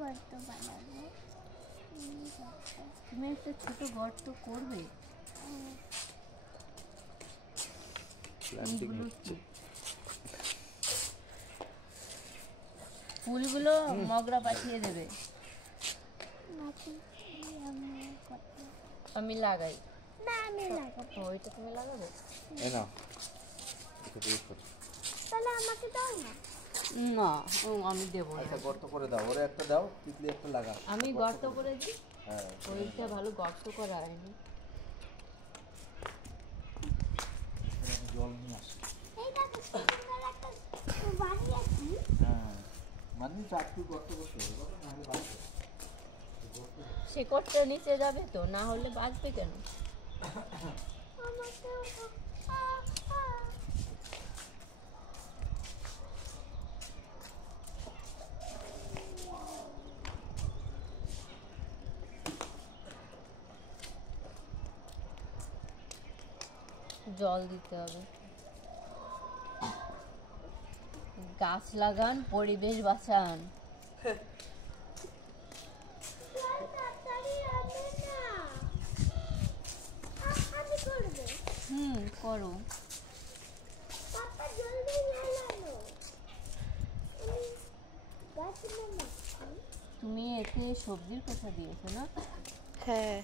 গর্ত বানাবো। তুমি একটা ছোট গর্ত করবে। ফুলগুলো মগরা পাঠিয়ে দেবে। আমি লাগাই না, আমি লাগাবো। ওইটা তুমি লাগাবে? তাহলে আমাকে দাও না। না, আমি দেবো না। আচ্ছা গর্ত করে দাও, ওরে একটা দাও, তিতলি একটা লাগা। আমি গর্ত করে দিই। হ্যাঁ, ওইটা ভালো গর্ত করা হয়নি। জল নিয়ে আসি। এই দেখো, সুন্দর একটা বাড়ি আছে। হ্যাঁ, মানে চারটি গর্ত করতে হবে, নাহলে বাঁচবে। শেকড়টা নিচে যাবে তো, না হলে বাঁচবে কেন? আমাকে জল দিতে হবে। গাছ লাগান, পরিবেশ বাঁচান। তাড়াতাড়ি আনে না। আমি করবো। করো। পাপা জলদি লাগানো। আমি গাছ লাগাচ্ছি। তুমি এতে সবজির কথা দিয়েছো না? হ্যাঁ।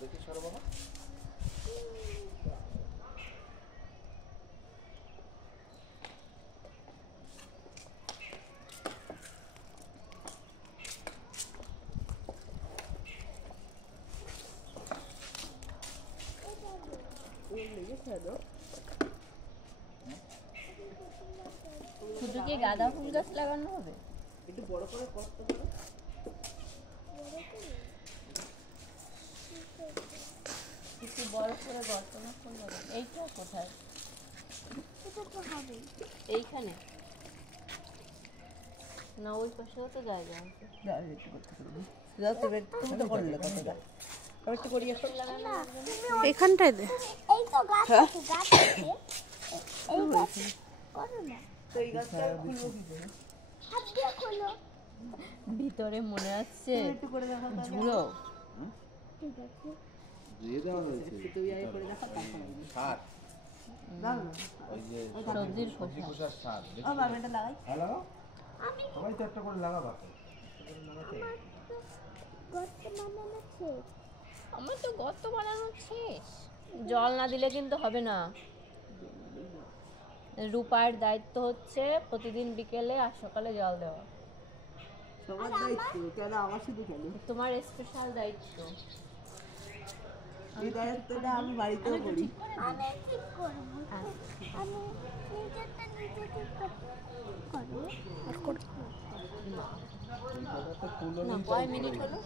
দেখি সরো বাবা। শুধু কি গাঁদা ফুল গাছ লাগানো হবে? একটু বড় করে করতে পারো। একটু বড় করে গর্ত না করলে হবে? এইটা কোথায়? এটা তো হবে। এইখানে না, ওই পাশেও তো জায়গা আছে। তুমি তো করলে কথাটা। আমি একটু করি এখন। না, এইখানটায় দে। এই তো গাছ আছে, গাছ আছে। এই গাছ করো না। তো এই গাছটা খুলবো কি করে? হাত দিয়ে খোলো। ভিতরে মনে আছে একটু করে দেখো তাহলে। ঝুড়ো। ঠিক আছে। দিয়ে দেওয়া হয়েছে। তুই আই করে দেখো তারপরে। সার, দাও না। ওই যে সবজির সবজি খোসা। খোসার সার। ও বাবা এটা লাগাই। হ্যাঁ লাগাও, আমি সবাই তো একটা করে লাগাবা তো। একটা করে লাগাতে। আমার তো গর্ত বানানো শেষ। আমার তো গর্ত বানানো শেষ। জল না দিলে কিন্তু হবে না। রূপার দায়িত্ব হচ্ছে প্রতিদিন বিকেলে আর সকালে জল দেওয়া। সবার দায়িত্ব, কেন আমার শুধু কেন? তোমার স্পেশাল দায়িত্ব। এই দায়িত্বটা আমি বাড়িতেও করি। আমি ঠিক করবো। আমি নিজেরটা নিজে ঠিক করবো। একটা ফুলও না, নেই, কয় মিনিট হলো?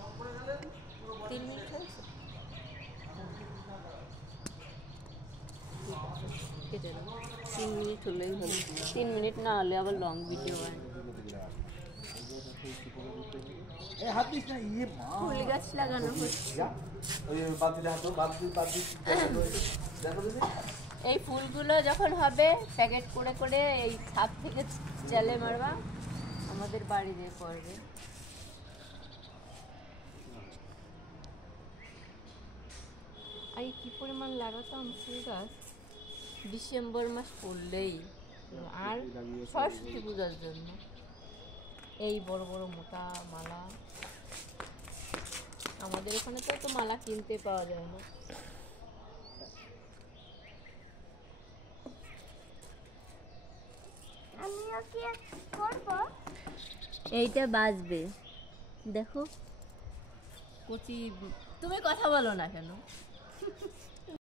3 মিনিট হয়েছে। কেটে দাও। 3 মিনিট হলেই হলো। 3 মিনিট না হলে আবার লং ভিডিও হয়। এই হাত দিস না, ইয়ে মা। ফুল গাছ লাগানো হচ্ছে। যা, ওই বালতিটা হাত দাও, বালতি দেখো দিদি। এই ফুলগুলো যখন হবে প্যাকেট করে করে এই ছাদ থেকে চালে মারবা, আমাদের বাড়ি দিয়ে পড়বে। আগে কি পরিমাণ লাগাতাম ফুল গাছ, ডিসেম্বর মাস পড়লেই। আর সরস্বতী পূজার জন্য এই বড় বড় মোটা মালা। আমাদের ওখানে তো এত মালা কিনতে পাওয়া যায় না। আমিও কি করবো? এইটা বাজবে, দেখো কচি। তুমি কথা বলো না কেন?